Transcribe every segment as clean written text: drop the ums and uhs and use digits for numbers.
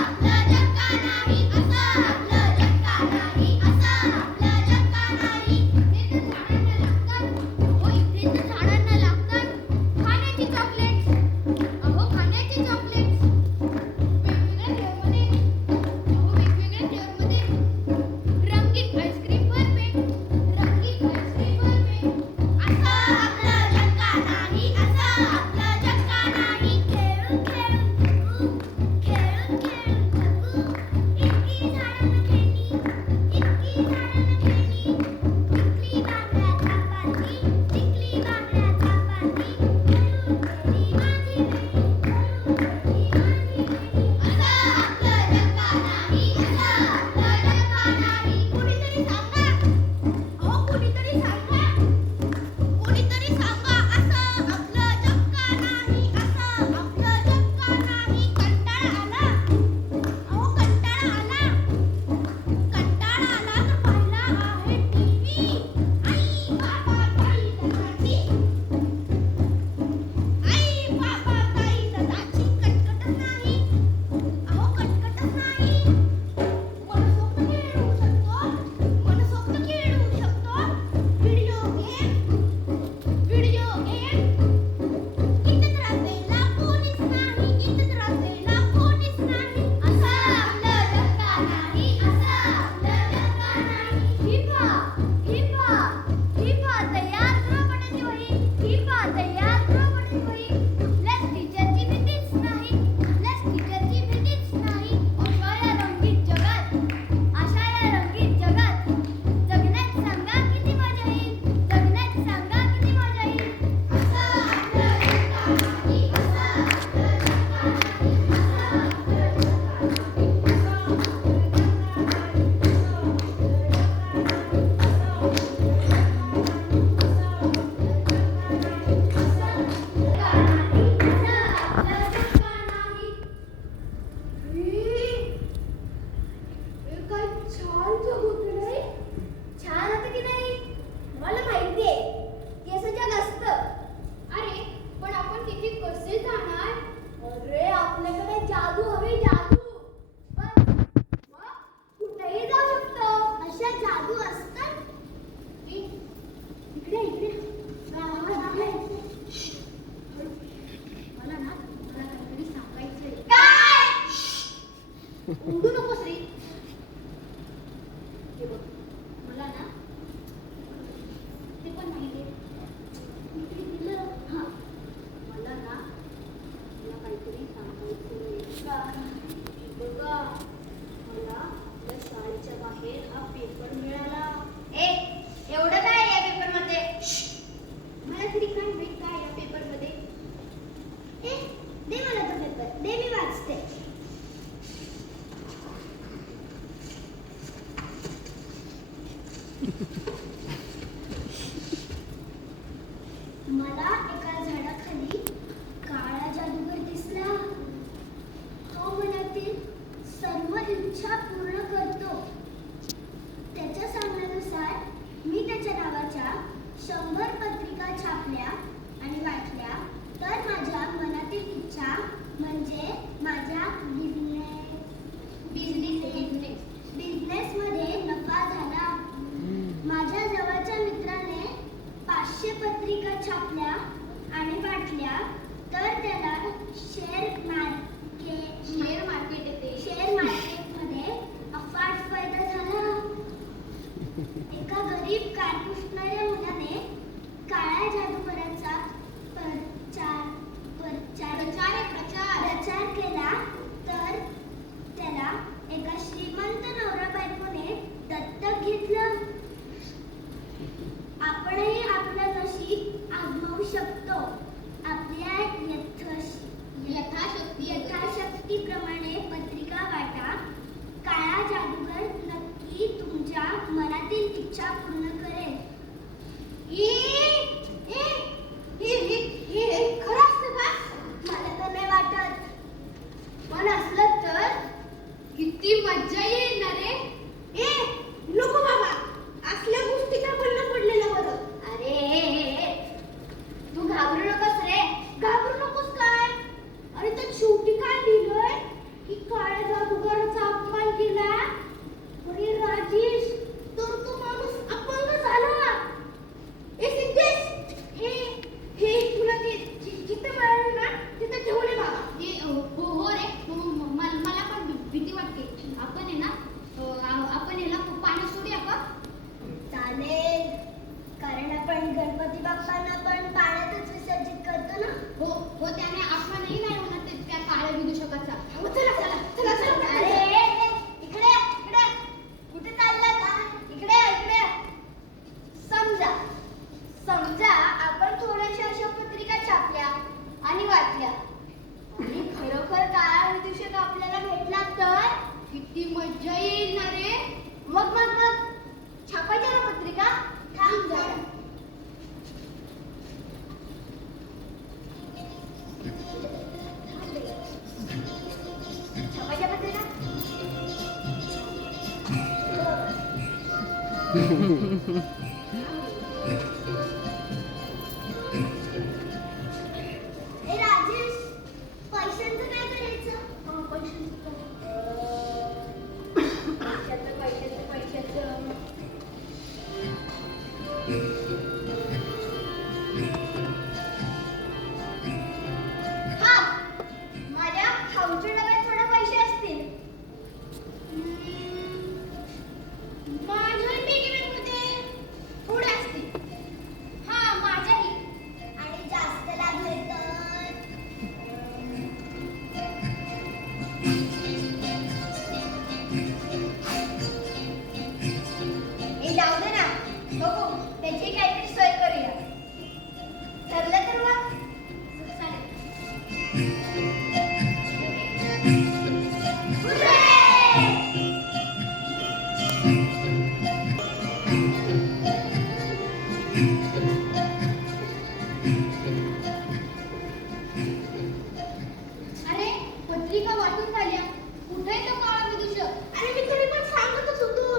आपलं जग का नाही असं आपलं छान जग होतं नाही. छान होतं की नाही मला माहितीये की असं जग असतं. अरे पण आपण तिथे कसे जाणार? अरे आपल्याकडे जादू हवी, जादू. पण मग कुठेही जाऊ शकतो. अशा जादू असतात. इकडे इकडे मला ना मला काहीतरी सांगायचंय. काय? उडू नकोस रे. हे बघ मला ना ते पण माहिती हा मला ना मला काहीतरी सांगायचंय. बघा मला आपल्या शाळेच्या बाहेर हा पेपर मिळाला. एवढं काय या पेपर मध्ये? मला तरी काय माहित काय या पेपर मध्ये. दे मला तो पेपर, दे मी वाचते. मला एका झाडाखाली काळा जादूगर दिसला. तो मनातील सर्व इच्छा पूर्ण करतो. त्याच्या सांगण्यानुसार मी त्याच्या नावाच्या 100 पत्रिका छापल्या आणि वाटल्या तर माझ्या मनातील इच्छा म्हणजे माझ्या बिझनेसमध्ये नफा झाला. माझ्या जवळच्या मित्राने 500 पत्रिका छापल्या आणि वाटल्या तर त्याला शेअर मार्केटमध्ये अफाट फायदा झाला. एका गरीब कारकुशणाऱ्या मुलाने काळ्या जादूगराचा प्रचार केला तर त्याला एका श्रीमंत नवरा बायकोने दत्तक घेतलं. आपणही आपलं नशीब आजमावू शकतो. आपल्या यथाशक्तीप्रमाणे पत्रिका वाटा. काळा जादूगर नक्की तुमच्या मनातील इच्छा पूर्ण करेल. खरं असतं का? मला तर नाही वाटत. पण असलं तर किती मज्जा येईल ना रे. नको बाबा, असल्या गोष्टी का बंद पडलेलं बरं. अरे तू घाबरू नकोस रे. घाबरू नकोस काय? अरे तर शेवटी काय लिहिलंय की काळ्या जादूगाराचा अपमान केला. अरे राजेश, तर तो माणूस अपंग झाला. सिद्धेश, हे तुला जिथं मिळालं ना तिथं ठेवून ये बाबा. हो रे. मला पण भीती वाटते. आपण आहे ना आपण याला पाणी सोडूया का? चालेल, कारण आपण गणपती बाप्पांना पण पाण्यातच विसर्जित करतो ना. हो त्याने अपमानही नाही होणार त्या काळ्या विदूषकाचा. चला. अरे इकडे कुठे चालला का? इकडे. समजा आपण थोड्याशा अशा पत्रिका छापल्या आणि वाटल्या आणि खरोखर काळा विदूषक आपल्याला भेटला तर किती मज्जा येईल ना रे. मग छापायच्या ना पत्रिका. थांब जरा. छापायच्या पत्रिका. राजेश, पैशांचं काय करायचं? पैशाचं हा, माझ्या खाऊच्या डब्यात थोडे पैसे असतील. माझ्या टिकीमध्ये थोडे असतील. हा, माझ्याही. आणि जास्त लागले तर हे जाऊ दे ना. बघू त्याची काहीतरी सोय करूया. ठरलं तर मग अरे पत्रिका वाटून झाल्या. कुठे तो काळा विदूषक? अरे मी तरी पण सांगतच होतो.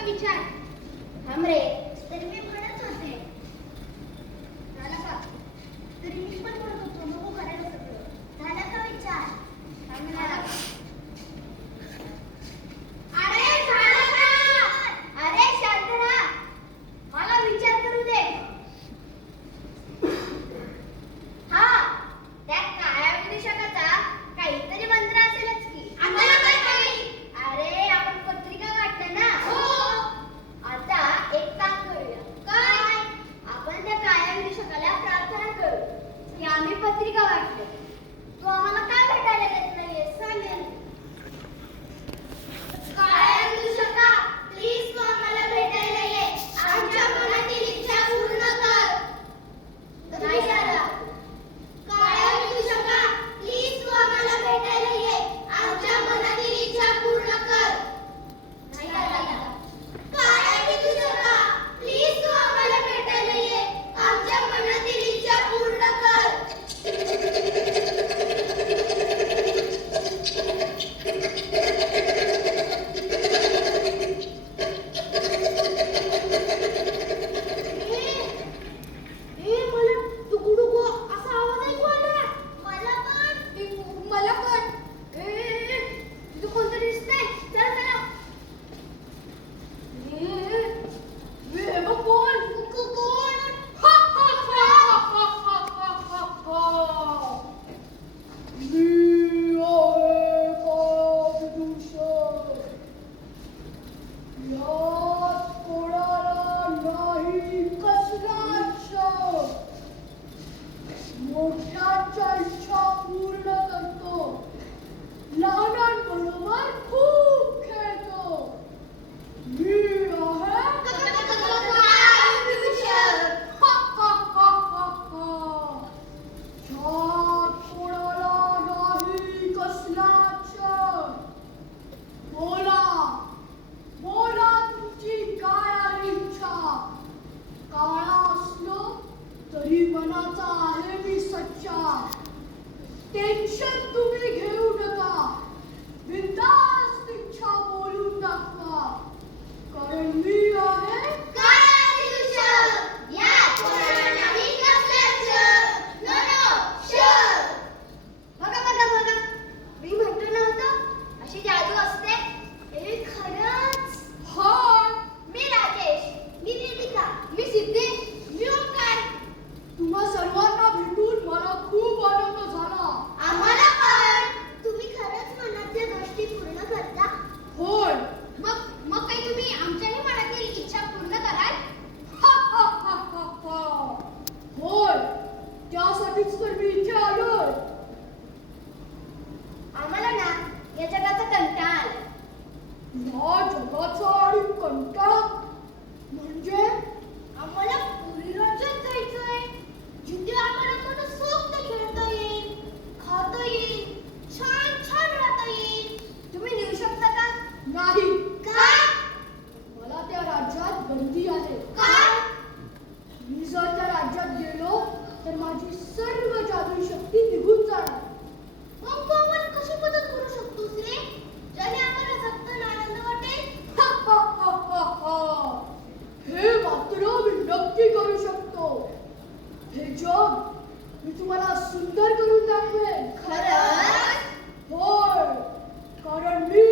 का विचार? थांब रे, तरी मी म्हणत होते. झाला का? तरी मी पण म्हणत होतो नको करायला सगळं. झाला का विचार? थांब ना. अरे झाला का? अरे शांत राहा. मला विचार करू दे. हा, त्या काळ्या विदूषकाचा काहीतरी मंत्र असेलच की. आम्हाला काय माहित? अरे आपण पत्रिका वाटतो ना. हो. आता एक काम करूया. काय? आपण त्या काळ्या विदूषकाला प्रार्थना करू की आम्ही पत्रिका वाटतो. तू आम्हाला काय भेटायला देत नाहीये सांगेल. काळ्या विदूषका, प्लीज तू आम्हाला भेटायला ये. आमच्या मनातील इच्छा पूर्ण कर. नाही झाला. काळ्या विदूषका, प्लीज तू आम्हाला भेटायला ये. आमच्या मनातील इच्छा पूर्ण कर. नाही झाला. काळ्या विदूषका, प्लीज तू आम्हाला भेटायला ये. आमच्या मनातील इच्छा पूर्ण कर. मला टुकुडुकू असा आवाज ऐकू आला. मला पण. तू कोणतरी दिसतंय. चला चला. हे बघ कोण. कोण? मी आहे विदूषक. यात कोणाला नाही कसलाच शक. मोठ्यांच्या इच्छा पूर्ण करतो. लहानांबरोबर खूप खेळतो. मी आहे यात कोणाला नाही कसलाच शक. बोला बोला तुमची काय आहे इच्छा. काळा असलो तरी मनाचा आहे मी सच्चा. टेन्शन तुम्ही घेऊ नका. बिनधास्त इच्छा बोलून दाखवा. कारण मी आहे काळा विदूषक. यात कोणाला नाही कसलाच शक. नो शक. बघा. मी म्हणतो नव्हतं अशी जादू असते. हे खरंच. हाय. मी राजेश. मी वेदिका. मी सिद्धेश. मी ओंकार. तुम्हा सर्वांना भेटून मला खूप आनंद झाला. आम्हाला पण. तुम्ही खरंच मनातल्या गोष्टी पूर्ण करता. होय. मग काही तुम्ही आमच्याही मनातील इच्छा पूर्ण कराल? होय. त्यासाठीच तर मी इथे आलोय. आम्हाला ना या जगाचा कंटाळा आला. या जगाचा आणि कंटाळा म्हणजे आम्हाला पुरी राज्यात जायचंय. जिथे आम्हाला मनसोक्त खेळता येईल, खाता येईल, छान छान राहता येईल. तुम्ही नेऊ शकता का? नाही. का? मला त्या राज्यात बंदी आहे. का? मी जर त्या राज्यात गेलो तर माझी सर्व जादू शक्ती निघून जाणार. मग तू आम्हाला कशी मदत करू शकतोस रे? ज्याने आम्हाला जगताना आनंद वाटेल. हे मात्र मी नक्की करू शकतो. हे जग मी तुम्हाला सुंदर करून दाखवेन. खरंच? होय. कारण मी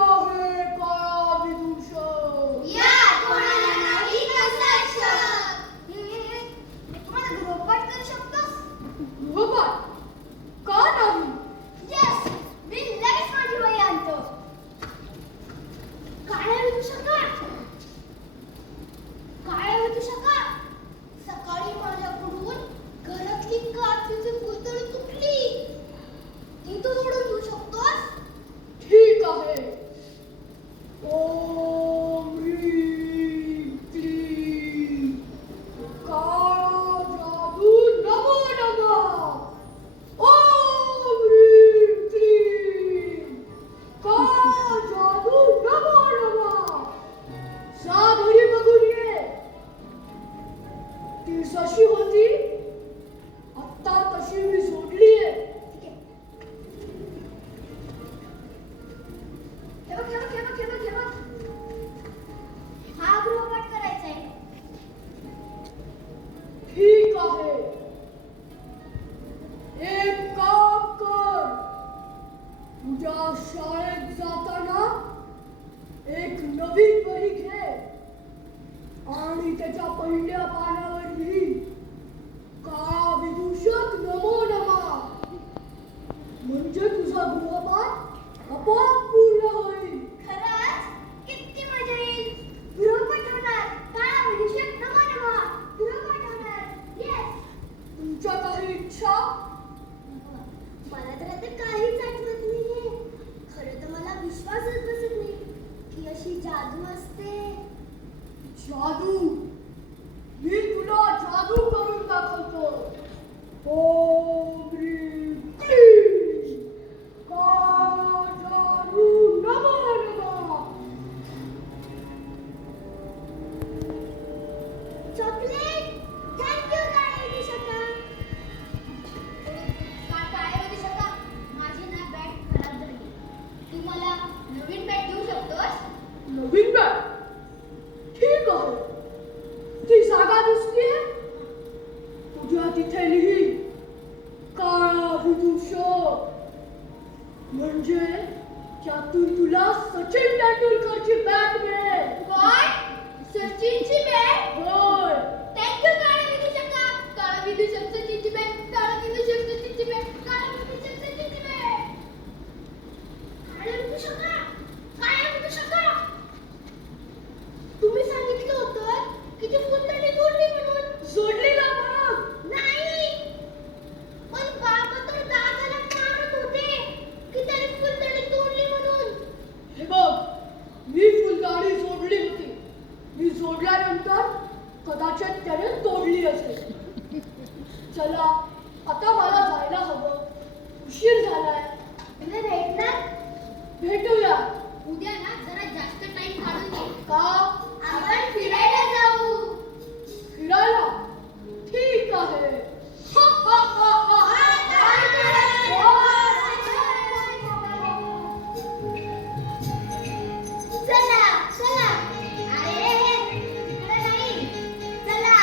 आहे काळा विदूषक. या कोणाला नाही कसलाच शक. तुम्हाला गृहपाठ करू शकतोस? गृहपाठ? का नाही? येस. मी लगेच माझी वही आणतो. काळ्या विदूषका. सकाळी माझ्याकडून घरातली काचेची पुतळी तुटली. ती तू जोडून घेऊ शकतोस? ठीक आहे. ओम ह्रीं क्लीं काळा जादू नमो नमः. ओम ह्रीं क्लीं काळा जादू नमो नमः. नवीन वही घे आणि त्याच्या पहिल्या पानावर लिही काळा विदूषक नमो नमः. म्हणजे तुझा गृहपाठ आपोआप पूर्ण होईल. खरंच किती मजा येईल. गृहपाठ होणार. काळा विदूषक नमो नमः. गृहपाठ होणार. येस. तुमच्या काही इच्छा? मला तर आता काहीच आठवत नाहीये. खरं तर मला विश्वासच बसत नाही की अशी जादू असते. जादू. मी तुला जादू करून दाखवतो. ओम ह्रीं क्लीं काळा जादू नमो नमः. चॉकलेट. थँक्यू काळे विदूषका. काय होते शका? माझी ना बॅट खराब झाली. तू मला नवीन बॅट देऊ शकतोस? नवीन बॅग. ठीक आहे. ती जागा दिसतीये? तुझ्या तिथे लिही काळा विदूषक. म्हणजे त्यातून तुला सचिन तेंडुलकरची बॅट मिळेल. काय? सचिनची बॅट? होय. थँक्यू काळा विदूषका. काळा विदूषक सचिनची बॅट. काळा विदूषक सचिनची बॅट. काळा विदूषक सचिनची बॅट. काळे विदूषका. काळे विदूषका. तुम्ही सांगितलं होतं की ती फुलदाणी तोडली म्हणून. जोडली ना मग. नाही. पण बाबा तर दादाला मारत होते की त्याने फुलदाणी तोडली म्हणून. हे बघ, मी फुलदाणी जोडली होती. मी जोडल्यानंतर कदाचित त्याने तोडली असेल. चला आता मला जायला हवं. उशीर झालाय. तुम्ही भेटणार? भेटूया. उद्या ना जरा जास्त टाइम काढून ये. का? आपण फिरायला जाऊ. फिरायला? ठीक आहे. हा, हा, हा, हा, चला चला. अरे तिकडे नाही. चला.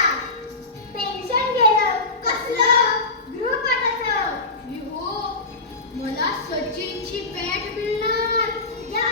टेन्शन गेलं. कसलं? गृहपाठाचं. हो, मला सचिनची बॅट मिळणार. या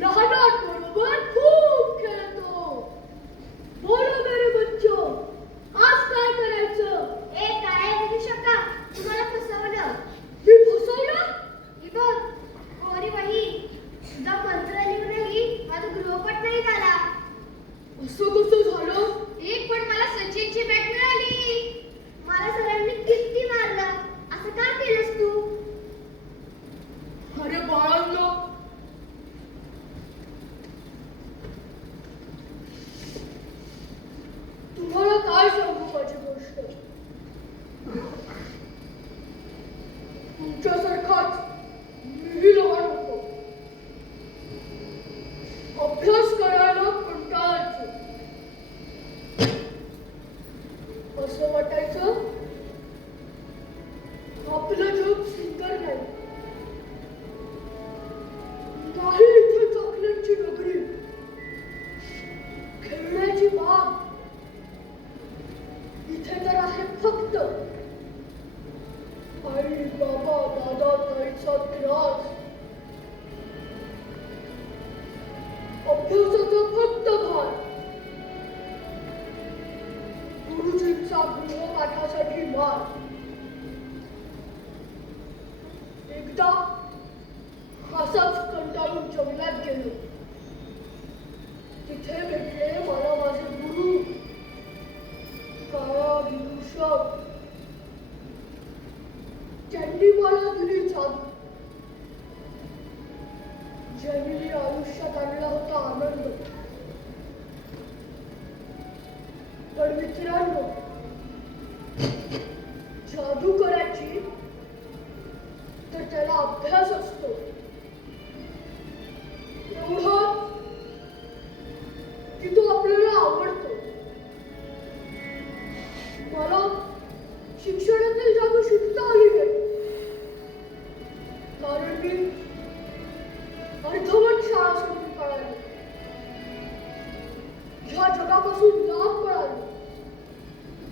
लहानांबरोबर खूप खेळतो. बोलो मेरे बच्चो, आज काय करायचं? ए काय बोलू शका तुम्हाला फसवलं. मी फसवलं? ही बघ कोरी वही तुझा मंत्र लिहून नाही माझा गृहपाठ नाही झाला. असं कसं झालं? एक पण मला सचिनची बॅट मिळाली. मला सरांनी किती मारलं. असं का केलंस तू? अरे बाळांनो, तुम्हाला काय सांगू माझी गोष्ट? तुमच्यासारखाच मीही लहान होतो. अभ्यास करायला कंटाळायचो. असं वाटायचं आपलं जग सुंदर नाही. नाही इथे चॉकलेटची नगरी, खेळण्याची बाग. इथे तर आहे फक्त आई बाबा दादा ताईचा त्रास. अभ्यासाचा फक्त भार. गुरुजींचा गृहपाठासाठी मार. एकदा असाच कंटाळून जंगलात गेलो. तिथे भेटले मला माझे गुरु काळा विदूषक. त्यांनी मला दिली जादू, ज्यांनी आयुष्यात आणला होता आनंद. पण मित्रांनो, जादू करायची तर त्याला अभ्यास असतो. एवढा की तो आपल्याला आवडतो. मला शिक्षणातील जादू शिकता आली नाही, कारण मी अर्धवट शाळा सोडून पळाली. ह्या जगापासून लांब पळाली.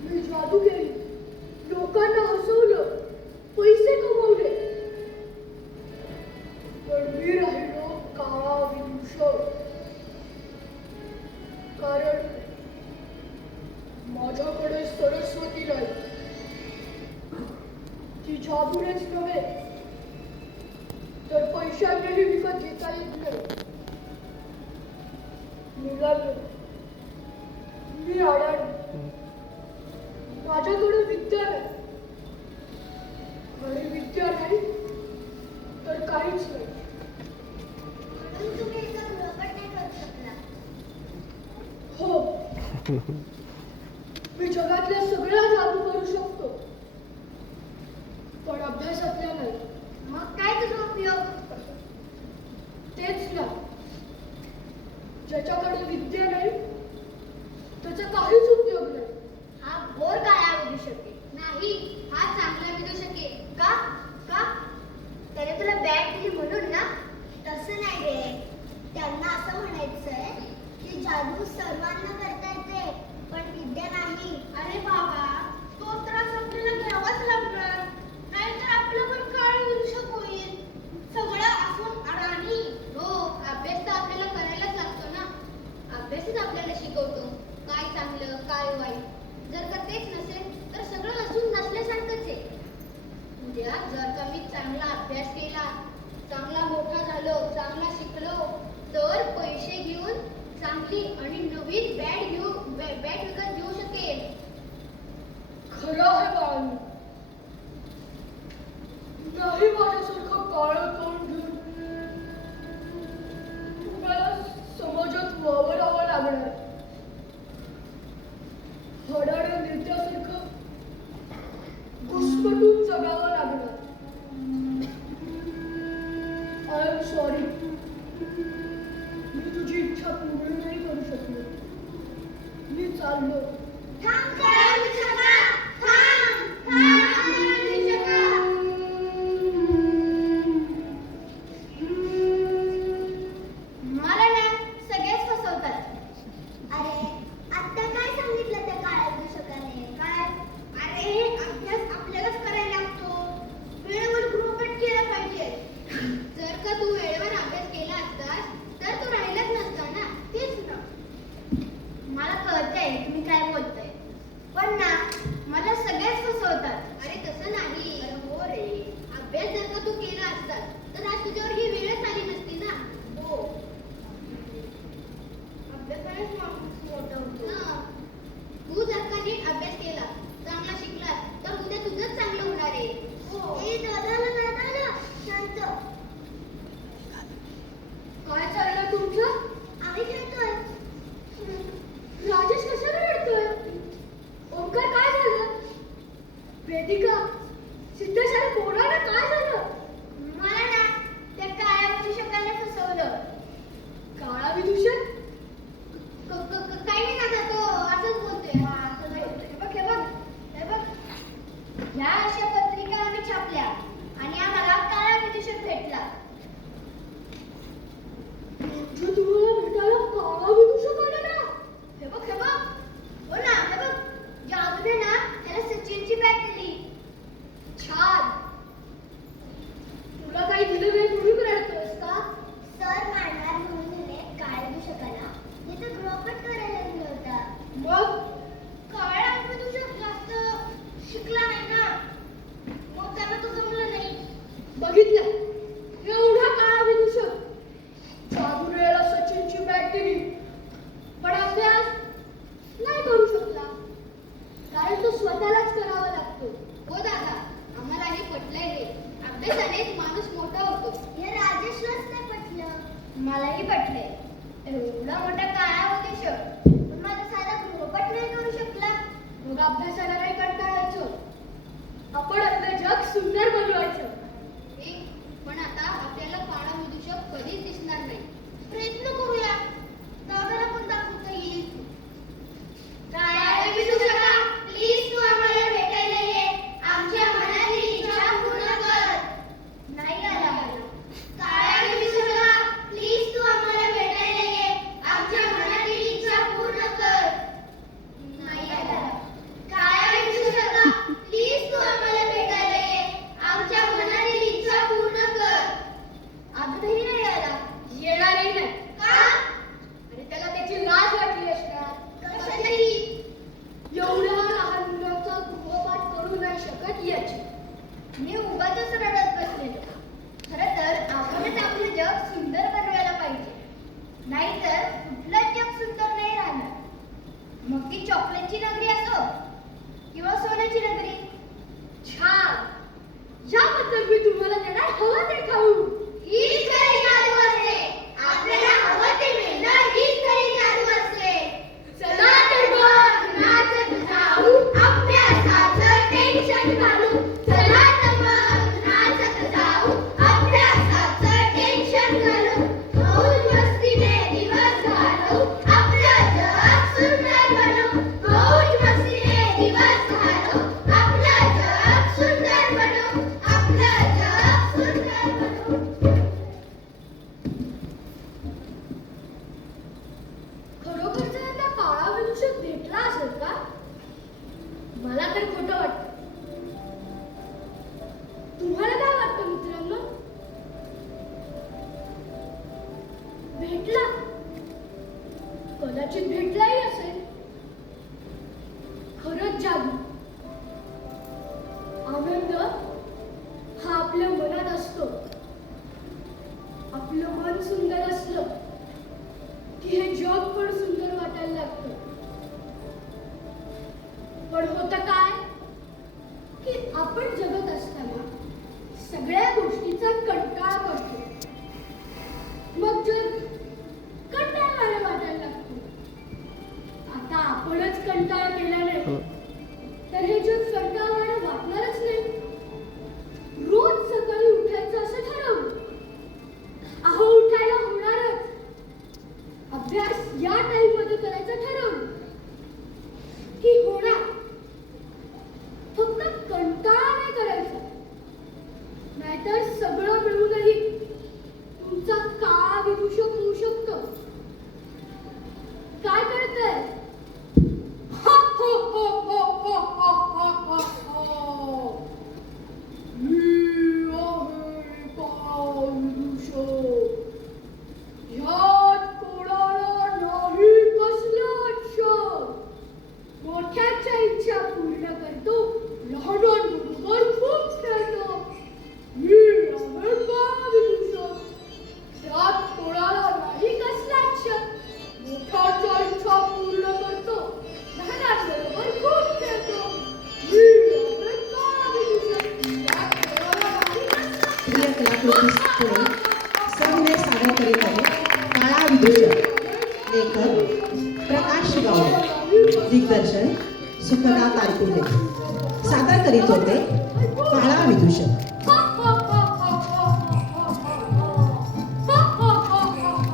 मी जादू केली, लोकांना हसवलं, पैसे कमवले. पण मी राहिलो काळा विदूषक. कारण माझ्याकडे सरस्वती नाही. ती जादूनेच नव्हे तर पैशांनी विकत घेता येत नाही. मुलांनो, मी अडाणी. माझ्याकडे विद्या नाही, आणि विद्या नाही तर काहीच नाही. म्हणून तुम्ही याचा गृहपाठ नाही करू शकला. हो, मी जगातल्या सगळ्या जादू करू शकतो, पण अभ्यासातल्या नाही. मग काय तुझा उपयोग? तेच ना, ज्याच्याकडे विद्या नाही त्याचा काहीच उपयोग नाही. हा बोर काळा विदूषक आहे. नाही, हा चांगला विदूषक आहे. का? का? त्याने तुला बॅग दिली म्हणून ना? तसं नाही रे. त्यांना असं म्हणायचंय की जादू सर्वांना करता येते पण विद्या नाही. अरे बाबा, तो त्रास आपल्याला घ्यावाच लागणार, नाहीतर आपलं पण काळ विदूषक होईल. सगळं असून अडाणी. हो, अभ्यास तर आपल्याला करायलाच लागतो ना. अभ्यासच आपल्याला शिकवतो काय चांगलं काय वाईट. जर का तेच नसेल तर सगळं असून नसल्यासारखंच आहे. उद्या जर का मी चांगला अभ्यास केला, चांगला मोठा झालो, चांगला शिकलो, तर पैसे घेऊन चांगली आणि नवीन बॅट विकत घेऊ शकेल. खरं आहे बाळांनो. नाही माझ्यासारखं काळं तोंड घेऊन तुम्हाला समाजात वावरावं लागणार. हडाड्या नेत्यासारखं घुसमटून जगावं लागणार. आय एम सॉरी, मी तुझी इच्छा पूर्ण नाही करू शकलो. मी चाललो. थांब काळा विदूषका, थांब, थांब काळा विदूषका. मला ना सगळेच फसवतात. अरे आता काय सांगितलं त्या काळ्या विदूषकाने? काय? अरे अभ्यास आपल्यालाच करायला लागतो. वेळेवर गृहपाठ केला पाहिजे. जर का तू वेळेवर अभ्यास केला असतास तर तुम्हाला भेटायला काळा विदूषक आलेला. हे बघ हो ना, हे बघ जादूने ना त्याला सचिनची बॅग दिली. छान. तुला काही दिलं नाही म्हणून रडतोयस का? सर मारणार म्हणून दिले काळ्या विदूषकाला. तिथे गृहपाठ करायला दिला होता. मग काळा विदूषक जास्त शिकला नाही ना, मग त्याला तो जमलं नाही. बघितलं, एवढा काळा विदूषक जादूला सचिनची बॅग दिली, पण अभ्यास नाही करू शकला, कारण तो स्वतःलाच करावा लागतो. हो दादा, आम्हालाही पटलंय रे. अभ्यासानेच माणूस मोठा होतो. हे राजेशलाच नाही पटलं. मलाही पटले. एवढा मोठा काळा विदूषक पण माझा साधा गृहपाठ नाही करू शकला. मग अभ्यासाला नाही कंटाळायचं, आपण आपलं जग सुंदर बनवायचं. पण आता आपल्याला काळा विदूषक कधीच दिसणार नाही. प्रयत्न करूया, दादाला पण दाखवता येईल. काळ्या विदूषका, प्लीज तू आम्हाला भेटायला ये. आमच्या मनातली इच्छा पूर्ण कर. नाही आला. काळ्या विदूषका, प्लीज तू आम्हाला भेटायला ये. आमच्या मनातली इच्छा पूर्ण कर. नाही आला. काळ्या विदूषका, प्लीज तू आम्हाला भेटायला ये. आमच्या मनातली इच्छा पूर्ण कर. आजही नाही आला. येणारही नाही. का? आणि त्याला त्याची लाज वाटली असणार. कशाची? एवढ्या लहान मुलाचा गृहपाठ करू नाही शकत याची. मी उगाच रडत बसलेलो. खरं तर आपणच आपलं जग सुंदर बनवायला पाहिजे. नाहीतर कुठलंच जग सुंदर नाही राहणार. मग ती चॉकलेटची नगरी असो किंवा सोन्याची नगरी. छान. याबद्दल मी तुम्हाला देणार हवं ते खाऊ. हीच खरी जादू असते. आपल्याला हवं ते मिळणं हीच खरी जादू असते. चला तर मग नाचत जाऊ, अभ्यासाचं टेन्शन घालू. चला तर मग नाचत जाऊ, अभ्यासाचं टेन्शन घालू. मौज मस्तीने दिवस घालवू, आपलं जग सुंदर बनवू. मौज मस्तीने दिवस घालवू, आपलं जग सुंदर बनवू. आपलं जग सुंदर बनवू. खरोखर जर त्या काळा विदूषक भेटला असेल का? मला तर खोटं वाटतं. तुम्हाला काय वाटतं मित्रांनो? भेटला, कदाचित भेटलाही असेल. खरंच जादू, आनंद हा आपल्या मनात असतो. आपलं मन सुंदर असलं की हे जग पण सुंदर वाटायला लागतं. पण होतं काय की आपण जगत असताना सगळ्या गोष्टीचा कंटाळा करतो. मग जग कंटाळवाणं वाटायला लागतं. आता आपणच कंटाळा केल्याने तर हे जग कंटाळवाणं वाटणारच नाही. रोज सकाळी उठायचं असं ठरवलं. अहो, उठायला होणारच. अभ्यास या टाइम मध्ये करायचं ठरवलं की होणार. फक्त कंटाळा नाही करायचा, नाहीतर सगळं मिळूनही तुमचा काळा विदूषक होऊ शकतो. काय करताय? मी आहे काळा विदूषक. ह्यात कोणाला नाही कसलं अक्षर. मोठ्याच्या इच्छा पूर्ण करतो, लहानांबरोबर खूप खेळतो. मी आहे काळा विदूषक. ह्यात कोणाला नाही कसलं अक्षर. मोठ्याच्या इच्छा पूर्ण करतो, लहानांबरोबर खूप खेळतो. मी आहे काळा विदूषक. ह्यात कोणाला नाही कसलं प्रिय कलाकृती पुढे सविनय सादर करीत आहे काळा विदूषक. लेखक प्रकाश गावडे, दिग्दर्शन सुखदा तारकुले. सादर करीत होते काळा विदूषक.